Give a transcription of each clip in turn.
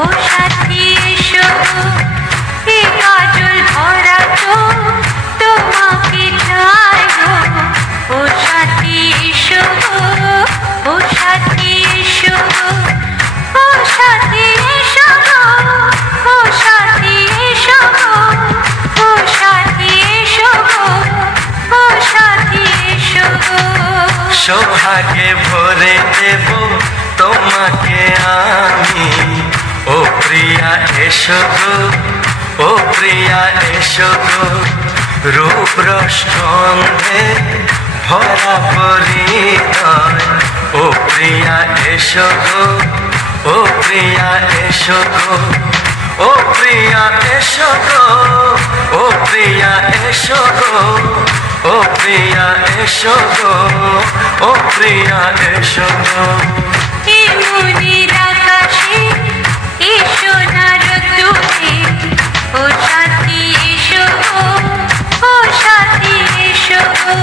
ও সাথী এসো, এ কাজল ভরা চোখ তোমাকে চাই গো। ও সাথী এসো, ও সাথী এসো, ও সাথী এসো গো, ও সাথী এসো গো, ও সাথী এসো গো, ও সাথী এসো গো। সৌভাগ্যে ভরে দেব তোমাকে আমি, ও প্রিয়া এসো গো, ও প্রিয়া এসো গো। রূপ রস গন্ধে ভরা পরিণয়, ও প্রিয়া এসো গো, ও প্রিয়া এসো গো, ও প্রিয়া এসো গো, ও প্রিয়া এসো গো, ও প্রিয়া এসো গো, ও প্রিয়া এসো গো। এ মনের আকাশে এ সোনার তুলে, ও সাথী এসো গো, ও সাথী এসো গো।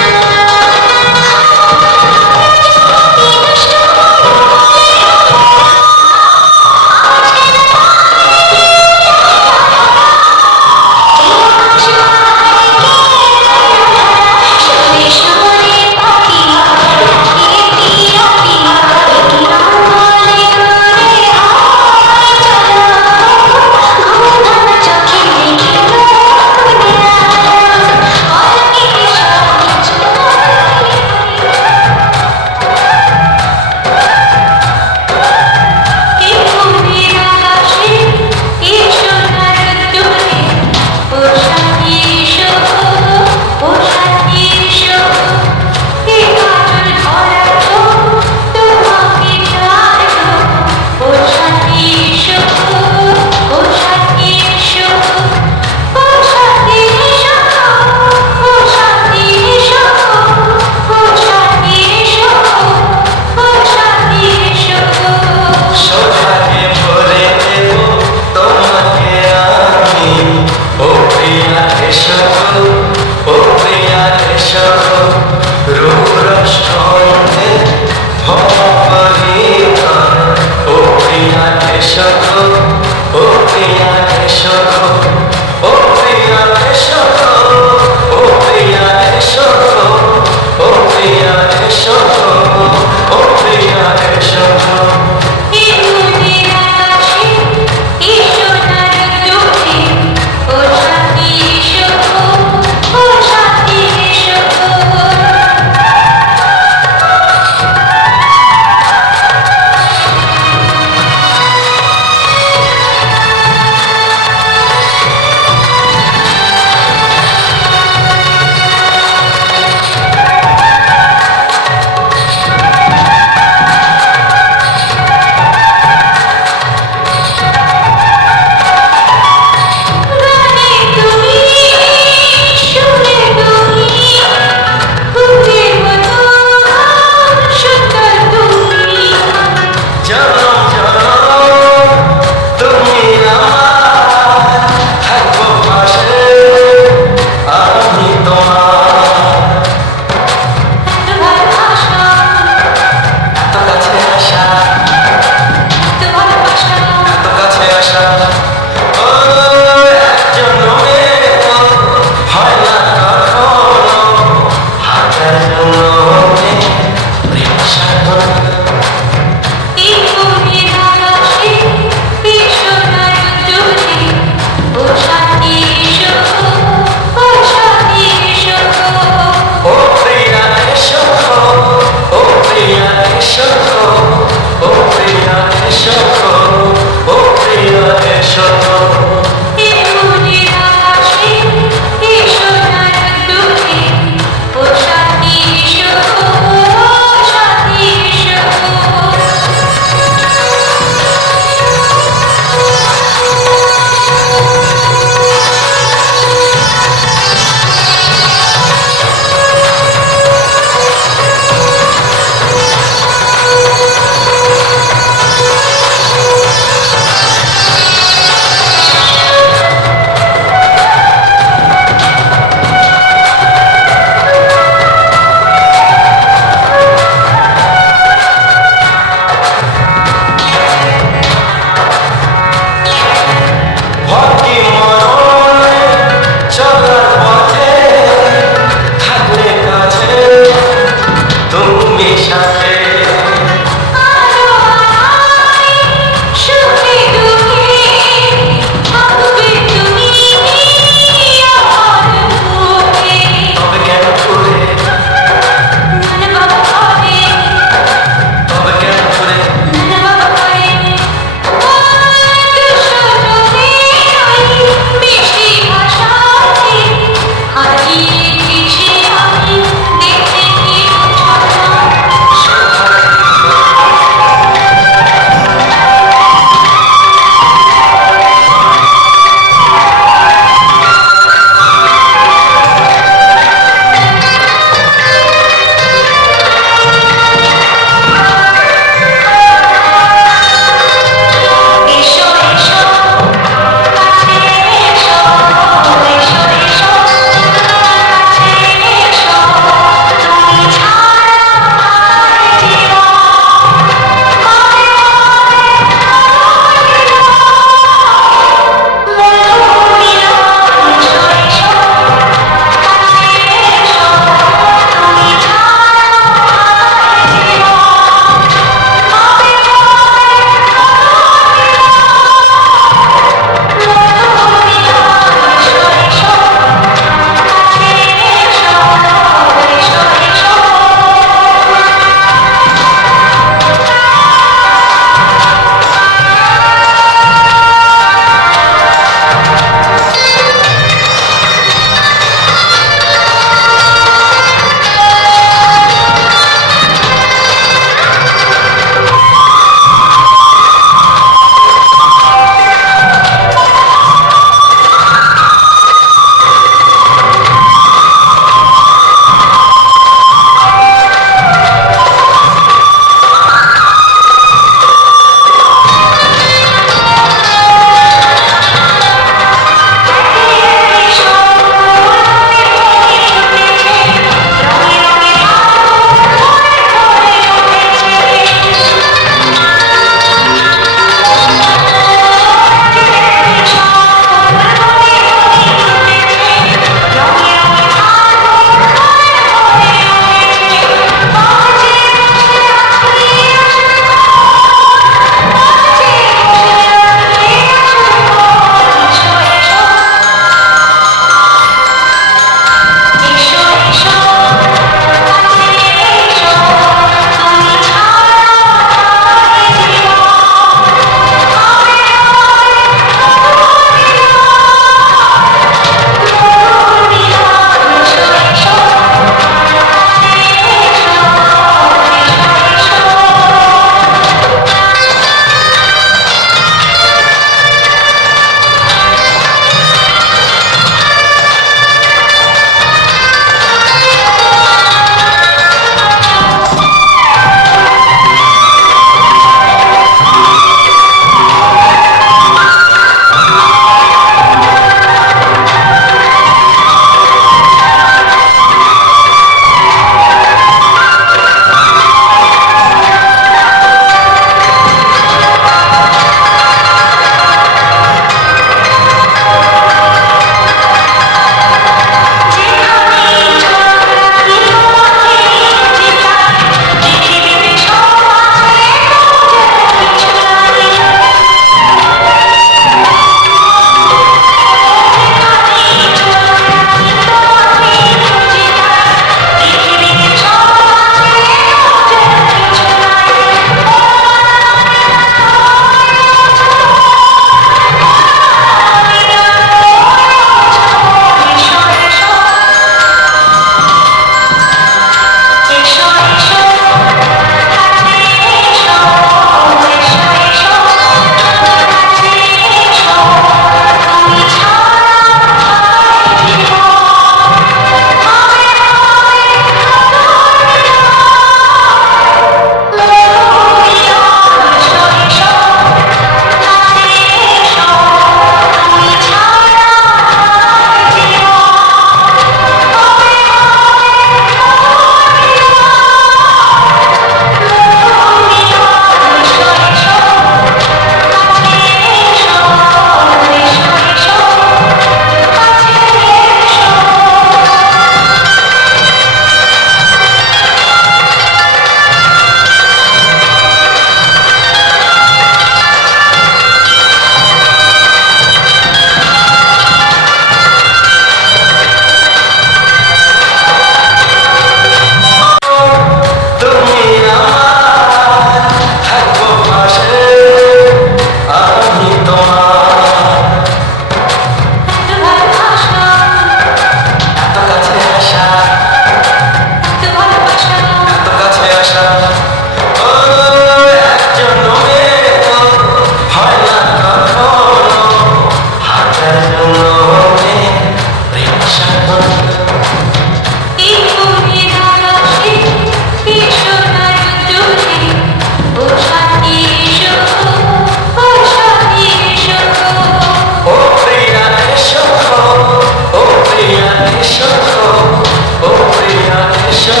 এসো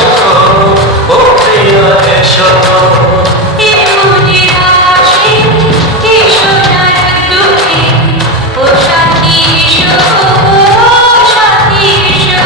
ও প্রিয়া এসো এ মনের আকাশে এসো না রোদ্দুরে ও সাথী এসো সাথী এসো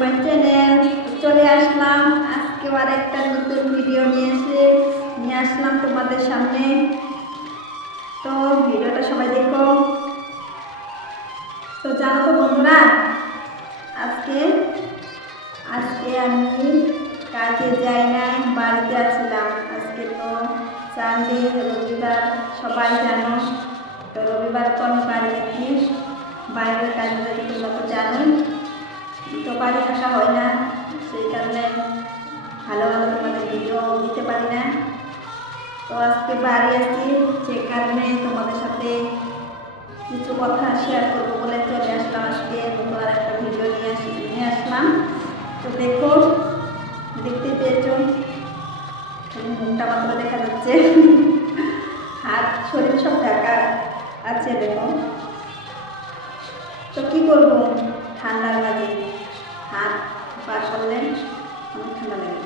মাই চ্যানেল। চলে আসলাম আজকে আর একটা নতুন ভিডিও নিয়ে আসলাম তোমাদের সামনে। তো ভিডিওটা সবাই দেখো। তো জানো তো বন্ধুরা, আজকে আমি কাজে যাই নাই, বাড়িতে আছিলাম। আজকে তো সানডে, রবিবার, সবাই জানো। তো রবিবার তো আমি বাড়ি থাকি, বাইরের কাজে যাই, তোমরা তো জানোই। তো বাড়ি থাকা হয় না, সেই কারণে ভালো তোমাদের ভিডিও দিতে পারি না। তো আজকে বাড়ি আসছি, যে কারণে তোমাদের সাথে কিছু কথা শেয়ার করবো বলে চলে আসলাম। আজকে নতুন আর একটা ভিডিও নিয়ে আসলাম। তো দেখো, দেখতে পেয়েছো, মুখটা মাত্র দেখা যাচ্ছে, হাত শরীর সব ঢাকা আছে দেখো। তো কি করবো, ঠান্ডার মাঝে হাত পা করলে অনেক ঠান্ডা লাগে,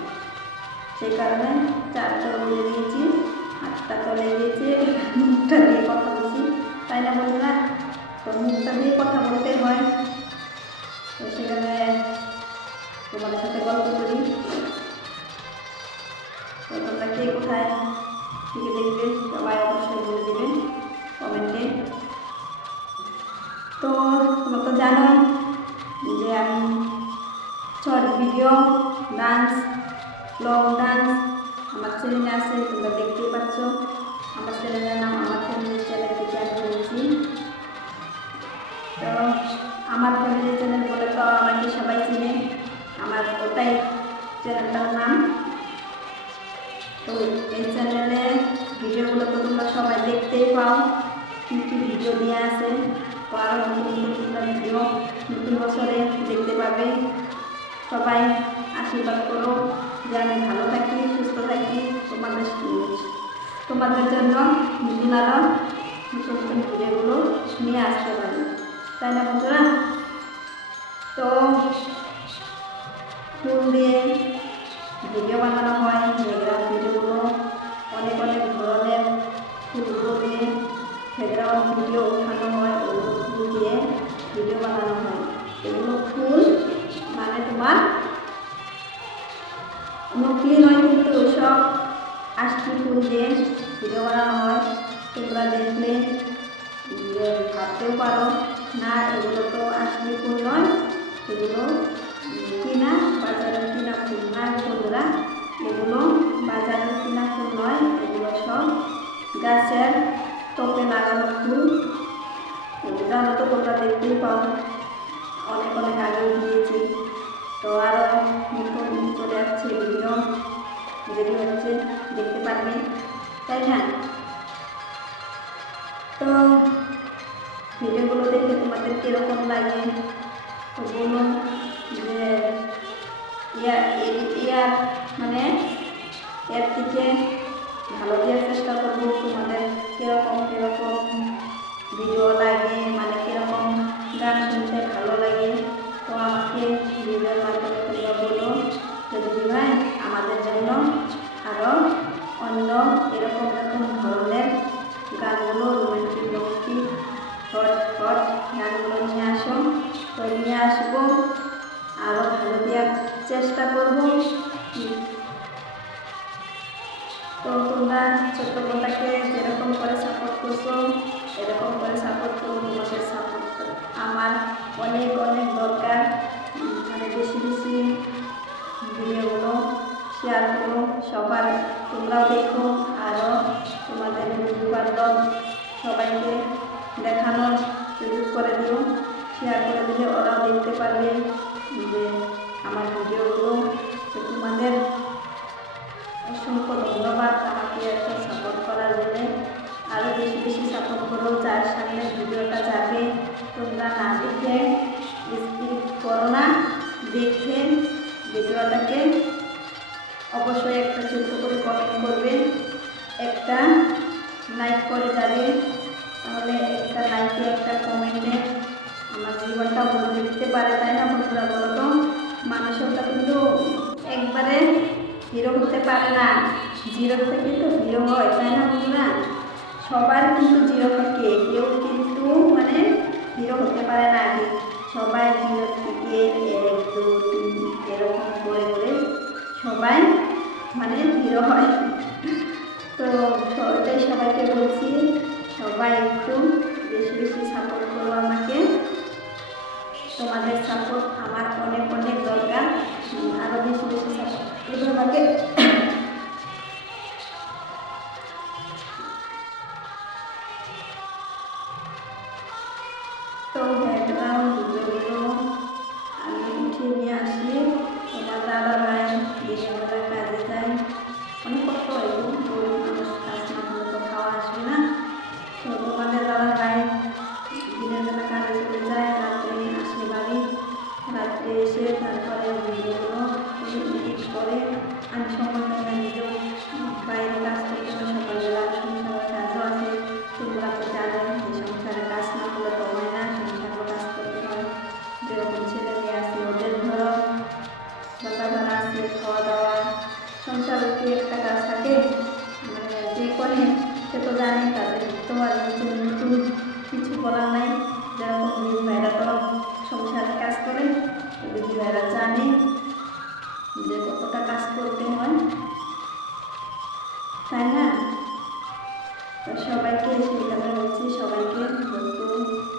সেই কারণে চারটা উড়ে দিয়েছি, হাতটা চলে গিয়েছে, মুখটা দিয়ে কথা বলছি, তাই না বন্ধুরা? তো মুখটা দিয়ে কথা বলতে হয়, তো সেখানে তোমাদের সাথে গল্প করি। তো তোমরা কে কোথায় থেকে দেখবে সবাই অবশ্যই বলে দেবে কমেন্টে। তো তোমরা তো জানো যে আমি short video, dance, long dance আমার চ্যানেলে আছে, তোমরা দেখতেই পাচ্ছ। আমার চ্যানেলের নাম আমার ফ্যামিলি চ্যানেল থেকে আমি বলছি। তো আমার ফ্যামিলি চ্যানেল বলে তো আমাকে সবাই চিনে, আমার ওটাই চ্যানেলটার নাম। তো এই চ্যানেলে ভিডিওগুলো তো তোমরা সবাই দেখতেই পাও, কী কী ভিডিও নিয়ে আসে। তো আরও নতুন নতুন ভিডিও নতুন বছরে দেখতে পাবে। সবাই আশীর্বাদ করো যে আমি ভালো থাকি, সুস্থ থাকি, তোমাদের জন্য নতুন আরও নতুন নতুন ভিডিওগুলো নিয়ে আসতে পারি, তাই না বন্ধুরা? তো ফুল দিয়ে ভিডিও বানানো হয়, ব্যাকগ্রাউন্ড ভিডিওগুলো অনেক অনেক ধরনের ফুলগুলো দিয়ে ব্যাকগ্রাউন্ড ভিডিও ওঠানো হয়, ওগুলো ফুল দিয়ে ভিডিও বানানো হয়। এগুলো ফুল মানে তোমার নকলি নয়, কিন্তু সব আসলি ফুল দিয়ে ভিডিও বানানো হয়। তোমরা দেখলে ভাবতেও পারো না এগুলো তো আসলি ফুল নয়, এগুলো কিনা বাজারের কিনা ফুল না বন্ধুরা। এগুলো বাজারের কিনা ফুল নয়, এগুলো সব গাছের টপে লাগানো ফুল। জানো তো তোমরা দেখতেই পাও, অনেক অনেক আগেও দিয়েছি। তো আরও নতুন চলে আসছে ভিডিও, রেডি হচ্ছে, দেখতে পারবে, তাই না? তো ভিডিওগুলো দেখে তোমাদের কীরকম লাগে তো বলুন। যে ইয়ার মানে এর থেকে ভালো দেওয়ার চেষ্টা করবো। তোমাদের কীরকম ভিডিও লাগে, মানে কীরকম গান শুনতে ভালো লাগে, তো আমাকে ভিডিওর মাধ্যমে তোমরা বলো। যদি ভাই আমাদের জন্য আরও অন্য এরকম ধরনের গানগুলো, রোমান্টিক হট গানগুলো নিয়ে আসো। তো নিয়ে আসবো, আরও ভালো দেওয়ার চেষ্টা করব। তো তোমরা ছোট্ট বোনটাকে যেরকম করে সাপোর্ট করছো, এরকম করে সাপোর্ট করো। তোমাদের সাপোর্ট আমার অনেক অনেক দরকার, মানে বেশি বেশি ভিডিওগুলো শেয়ার করো সবার, তোমরাও দেখো, আরও তোমাদের বন্ধু বান্ধব সবাইকে দেখানোর সুযোগ করে দিও। শেয়ার করে দিলে ওরাও দেখতে পারবে যে আমার ভিডিওগুলো। তো তোমাদের অসংখ্য ধন্যবাদ আমাকে এত সাপোর্ট করার জন্য। আরও বেশি বেশি সাপোর্ট করো। যার সামনে ভিডিওটা যাবে তোমরা না দেখে স্কিপ করো না, দেখে ভিডিওটাকে অবশ্যই একটা ছোট্ট করে কমেন্ট করবে, একটা লাইক করে যাবে। তাহলে একটা লাইকে একটা কমেন্টে আমার জীবনটা বদলে দিতে পারে, তাই না বন্ধুরা? বলো তো, মানুষটা কিন্তু একবারে হিরো হতে পারে না, জিরো থেকে তো হিরো হয়, তাই না বন্ধুরা? সবার কিন্তু জিরো থাকে, কেউ কিন্তু মানে হিরো হতে পারে না। সবাই জিরো থেকে 1 2 3 তোমাদের সাপোর্ট আমার অনেক অনেক দরকার। আরও বেশি বেশি সাপোর্ট এভাবে তো ব্যাকগ্রাউন্ড ভিডিওগুলো আমি উঠিয়ে নিয়ে আসি। তোমার দাদা ভাই দিনের বেলা কাজে যায়, অনেক কষ্ট হয় গো, গরিব মানুষ, কাজ না করলে তো খাওয়া আসবে না। তো তোমাদের দাদা ভাই দিনের বেলা কাজে চলে যায়, রাত্রে আসে বাড়ি, রাত্রে এসে তারপরে ভিডিওগুলো এডিট করে। আমি সময় পাই না, নিজেও বাইরে কাজ করতে হয়, সকালবেলা সংসারের কাজও আছে। তোমরা তো জানো যে সংসারের কাজ না করলে তো হয় না, সংসারও কাজ করতে হয়। যেরকম ছেলে মেয়ে আছে ওদের ধরো বাচ্চা ভাড়া আছে, খাওয়া দাওয়া, সংসারের কি একটা কাজ থাকে, মানে যে করে সে তো জানে। তাদের তো আর নতুন কিছু বলার নাই। যেরকম দিদি ভাইরা তো সংসারের কাজ করে, তো দিদি ভাইরা জানে যে কতটা কাজ করতে হয়, তাই না? তো সবাইকে সেই কথা বলছি, সবাইকে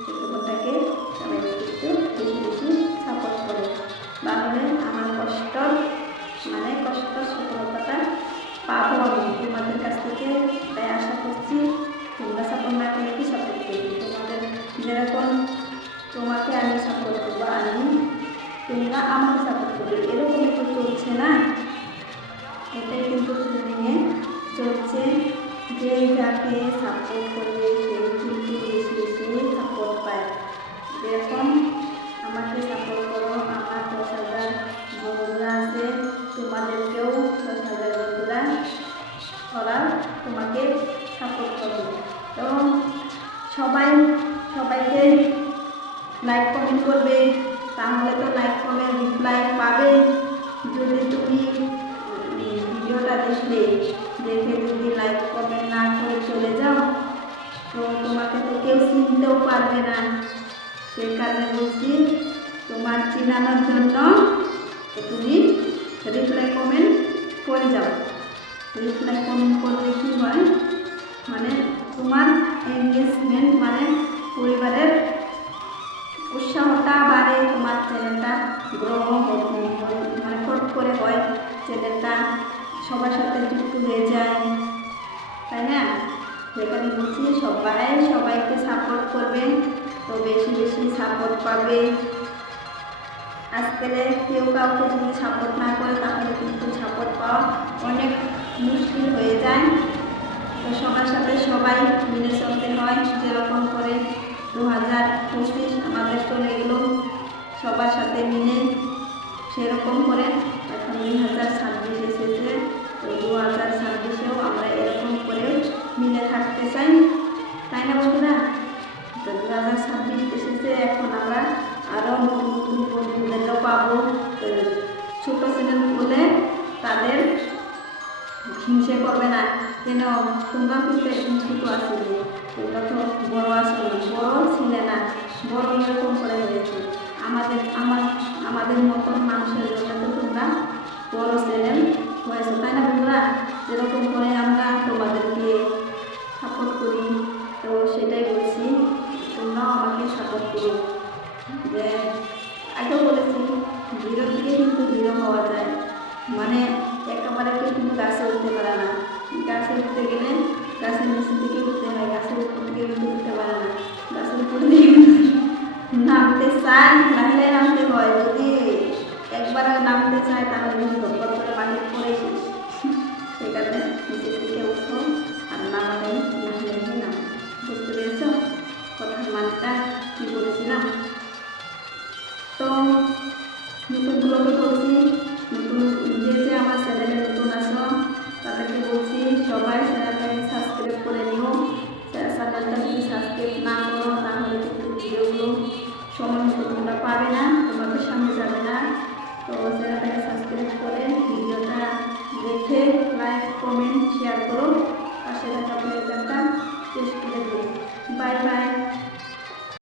ছোটটাকে সবাইকে একটু বেশি বেশি সাপোর্ট করে, তাহলে আমার কষ্ট মানে কষ্ট সফলতাটা পাবো আমি তোমাদের কাছ থেকে। তাই আশা করছি তোমরা সাপোর্ট না করলে কি সাপোর্ট করবে, তোমাদের যেরকম তোমাকে আমি সাপোর্ট করবো, তোমরা আমাকে সাপোর্ট করবে, এরকমই তো চলছে না? এটাই কিন্তু ট্রেনিংয়ে চলছে, যে যাকে সাপোর্ট করবে সে কিন্তু বেশি বেশি সাপোর্ট পায়। যেরকম আমাকে সাপোর্ট করো, আমার 10,000 বন্ধুরা আছে, তোমাদেরকেও 10,000 বন্ধুরা ওরা তোমাকে সাপোর্ট করবে। তো সবাইকে লাইক কমেন্ট করবে, তাহলে তো লাইক কমেন্ট রিপ্লাই পাবে। যদি তুমি ভিডিওটা দেখে যদি লাইক কমেন্ট না করে চলে যাও, তো তোমাকে তো কেউ চিনতেও পারবে না। সেই কারণে বলছি, তোমার চিনানোর জন্য তুমি রিপ্লাই কমেন্ট করে যাও। রিপ্লাই কমেন্ট করলে কী হয়, মানে তোমার এনগেজমেন্ট মানে পরিবারের উৎসাহটা বাড়ে, তোমার চ্যানেলটা গ্রো মানে ফট করে হয়, চ্যানেলটা সবার সাথে যুক্ত হয়ে যায়, তাই না? যেখানে বলছি সবাইকে সাপোর্ট করবে, তো বেশি বেশি সাপোর্ট পাবে। আজকাল কেউ কাউকে যদি সাপোর্ট না করে তাহলে কিন্তু সাপোর্ট পাওয়া অনেক মুশকিল হয়ে যায়। তো সবার সাথে সবাই মিলে চলতে হয়। যেরকম করে 2025 আমাদের চলে গেল সবার সাথে মিলে, সেরকম করে এখন 2026 এসেছে। তো 2026-এও আমরা এরকম করে মিলে থাকতে চাই, তাই না বন্ধুরা? তো 2026 এসেছে, এখন আমরা আরও নতুন নতুন বন্ধুদেরও পাবো। তো ছোটো চ্যানেল বলে তাদের হিংসে করবে না, যেন তোমরা কিন্তু একদম ছোটো আসলে, তোমরা তো বড়ো আসলে, বড়ো ছিলে না, বড়ো এরকম করে হয়েছে। আমাদের মতন মানুষের জন্য তো তোমরা বড় চ্যানেল হয়েছে, তাই না বন্ধুরা? যেরকম করে আমরা তোমাদেরকে সাপোর্ট করি, তো সেটাই বলছি, তোমরাও আমাকে সাপোর্ট করো। যে আগেও বলেছি, জিরো থেকে কিন্তু হিরো হওয়া যায়, মানে একেবারে কেউ কিন্তু গাছে উঠতে পারে না। গাছে উঠতে গেলে গাছের নিচে থেকে উঠতে হয়, গাছের উপর থেকে কিন্তু উঠতে পারে না। গাছের উপর থেকে নামতে চায়, নামলে নামতে হয়। যদি একবার নামতে চায় তাহলে কিন্তু ধপ্পর করে মাটি পড়ে শেষ। সেই কারণে নিচে থেকে উঠো, আর নামালে নাম। বুঝতে পেরেছ কথার মানটা কী বলেছিলাম? তো নতুনগুলোকে বলছি, নতুন যে আমার চ্যানেলে নতুন আসো তাদেরকে বলছি, সবাই চ্যানেলটাকে সাবস্ক্রাইব করে নিও। চ্যানেলটা যদি সাবস্ক্রাইব না করো তাহলে কিন্তু ভিডিওগুলো সময় মতো তোমরা পাবে না, তোমাদের সামনে যাবে না। তো চ্যানেলটাকে সাবস্ক্রাইব করে ভিডিওটা দেখে লাইক কমেন্ট শেয়ার করো, পাশে থাকা বেল আইকনটা প্রেস করে দিও। Bye bye.